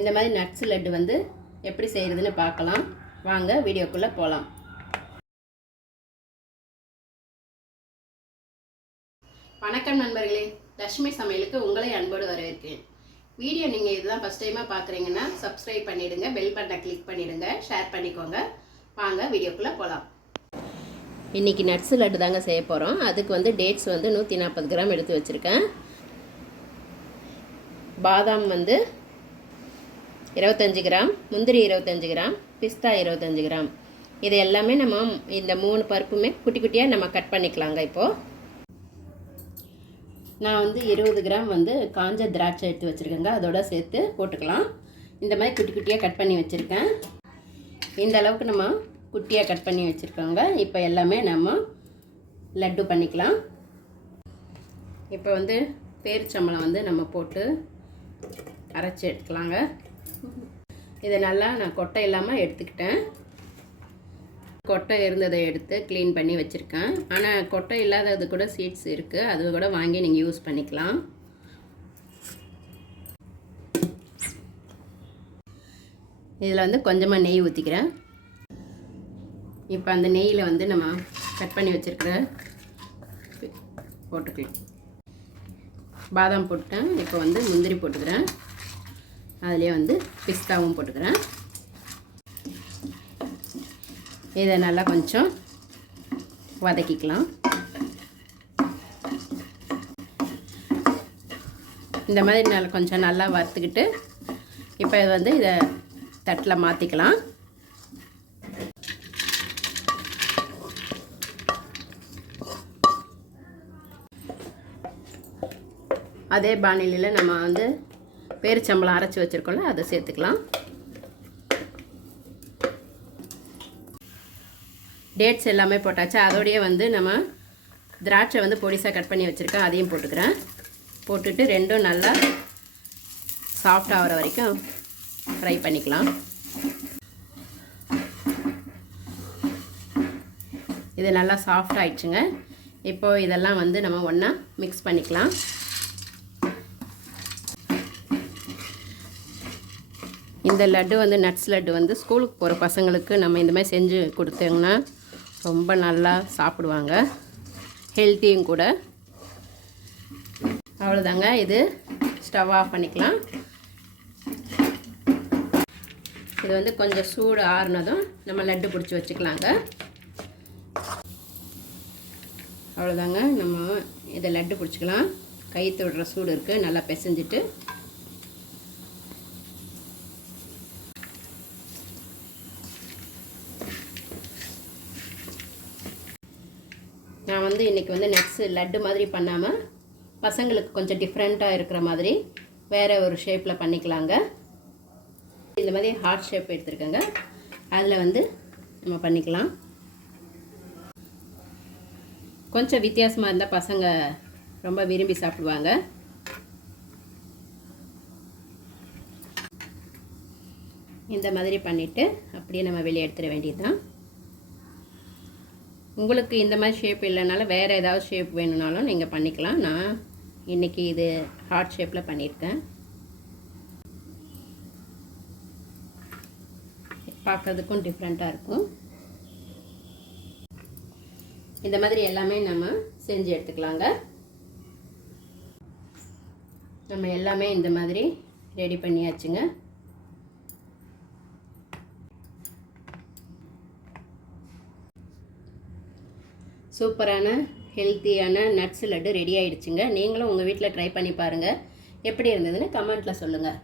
இந்த மாதிரி நட்ஸ் லட்டு வந்து எப்படி செய்கிறதுன்னு பார்க்கலாம். வாங்க வீடியோக்குள்ளே போகலாம். வணக்கம் நண்பர்களே, லட்சுமி சமையலுக்கு உங்களை அன்போடு வரவேற்கிறேன். வீடியோ நீங்கள் இதுதான் ஃபஸ்ட் டைமாக பார்க்குறீங்கன்னா சப்ஸ்கிரைப் பண்ணிவிடுங்க, பெல் பட்டனை கிளிக் பண்ணிவிடுங்க, ஷேர் பண்ணிக்கோங்க. வாங்க வீடியோக்குள்ளே போகலாம். இன்றைக்கி நட்ஸ் லட்டு தாங்க செய்ய போகிறோம். அதுக்கு வந்து டேட்ஸ் வந்து 140 கிராம் எடுத்து வச்சுருக்கேன். பாதாம் வந்து 25 கிராம், முந்திரி 25 கிராம், பிஸ்தா 25 கிராம். இது எல்லாமே நம்ம இந்த 3 பருப்புமே குட்டி குட்டியாக நம்ம கட் பண்ணிக்கலாங்க. இப்போது நான் வந்து 20 கிராம் வந்து காஞ்ச திராட்சை எடுத்து வச்சுருக்கேங்க, அதோட சேர்த்து போட்டுக்கலாம். இந்த மாதிரி குட்டி குட்டியாக கட் பண்ணி வச்சுருக்கேன். இந்த அளவுக்கு நம்ம குட்டியாக கட் பண்ணி வச்சுருக்கோங்க. இப்போ எல்லாமே நம்ம லட்டு பண்ணிக்கலாம். இப்போ வந்து பேரிச்சம்பழம் வந்து நம்ம போட்டு அரைச்சி எடுத்துக்கலாங்க. இதை நல்லா நான் கொட்டை இல்லாமல் எடுத்துக்கிட்டேன். கொட்டை இருந்ததை எடுத்து க்ளீன் பண்ணி வச்சுருக்கேன். ஆனால் கொட்டை இல்லாதது கூட சீட்ஸ் இருக்குது, அது கூட வாங்கி நீங்கள் யூஸ் பண்ணிக்கலாம். இதில் வந்து கொஞ்சமாக நெய் ஊற்றிக்கிறேன். இப்போ அந்த நெய்யில் வந்து நம்ம கட் பண்ணி வச்சுருக்கிற போட்டுக்கலாம். பாதாம் போட்டேன். இப்போ வந்து முந்திரி போட்டுக்கிறேன். அதிலே வந்து பிஸ்தாவும் போட்டுக்கிறேன். இதை நல்லா கொஞ்சம் வதக்கிக்கலாம். இந்த மாதிரி கொஞ்சம் நல்லா வறுத்துக்கிட்டு இப்போ இது வந்து இதை தட்டில் மாற்றிக்கலாம். அதே பாணியில் நம்ம வந்து பேரிச்சம்பழம் அரைச்சி வச்சுருக்கோம்ல, அதை சேர்த்துக்கலாம். டேட்ஸ் எல்லாமே போட்டாச்சு. அதோடையே வந்து நம்ம திராட்சை வந்து பொடிசாக கட் பண்ணி வச்சுருக்கேன், அதையும் போட்டுக்கிறேன். போட்டுட்டு ரெண்டும் நல்லா சாஃப்ட் ஆகிற வரைக்கும் ஃப்ரை பண்ணிக்கலாம். இது நல்லா சாஃப்ட் ஆயிடுச்சுங்க. இப்போது இதெல்லாம் வந்து நம்ம ஒன்றா மிக்ஸ் பண்ணிக்கலாம். இந்த லட்டு வந்து நட்ஸ் லட்டு வந்து ஸ்கூலுக்கு போகிற பசங்களுக்கு நம்ம இந்த மாதிரி செஞ்சு கொடுத்தோங்கன்னா ரொம்ப நல்லா சாப்பிடுவாங்க, ஹெல்த்தியும் கூட. அவ்வளோதாங்க. இது ஸ்டவ் ஆஃப் பண்ணிக்கலாம். இது வந்து கொஞ்சம் சூடு ஆறுனதும் நம்ம லட்டு பிடிச்சி வச்சுக்கலாங்க. அவ்வளோதாங்க. நம்ம இதை லட்டு பிடிச்சிக்கலாம். கை தொடுற சூடு இருக்குது, நல்லா பிசைஞ்சிட்டு நான் வந்து இன்றைக்கி வந்து நட்ஸ் லட்டு மாதிரி பண்ணாமல் பசங்களுக்கு கொஞ்சம் டிஃப்ரெண்ட்டாக இருக்கிற மாதிரி வேறு ஒரு ஷேப்பில் பண்ணிக்கலாங்க. இந்த மாதிரி ஹார்ட் ஷேப் எடுத்துருக்கேங்க, அதில் வந்து நம்ம பண்ணிக்கலாம். கொஞ்சம் வித்தியாசமாக இருந்தால் பசங்க ரொம்ப விரும்பி சாப்பிடுவாங்க. இந்த மாதிரி பண்ணிவிட்டு அப்படியே நம்ம வெளியே எடுத்துட வேண்டியது தான். உங்களுக்கு இந்த மாதிரி ஷேப் இல்லைனாலும் வேறு ஏதாவது ஷேப் வேணும்னாலும் நீங்கள் பண்ணிக்கலாம். நான் இன்றைக்கி இது ஹார்ட் ஷேப்பில் பண்ணியிருக்கேன். பார்க்குறதுக்கும் டிஃப்ரெண்ட்டாக இருக்கும். இந்த மாதிரி எல்லாமே நம்ம செஞ்சு எடுத்துக்கலாங்க. நம்ம எல்லாமே இந்த மாதிரி ரெடி பண்ணியாச்சுங்க. சூப்பரான ஹெல்த்தியான நட்ஸ் லட்டு ரெடி ஆகிடுச்சுங்க. நீங்களும் உங்கள் வீட்டில் ட்ரை பண்ணி பாருங்கள். எப்படி இருந்ததுன்னு கமெண்ட்டில் சொல்லுங்கள்.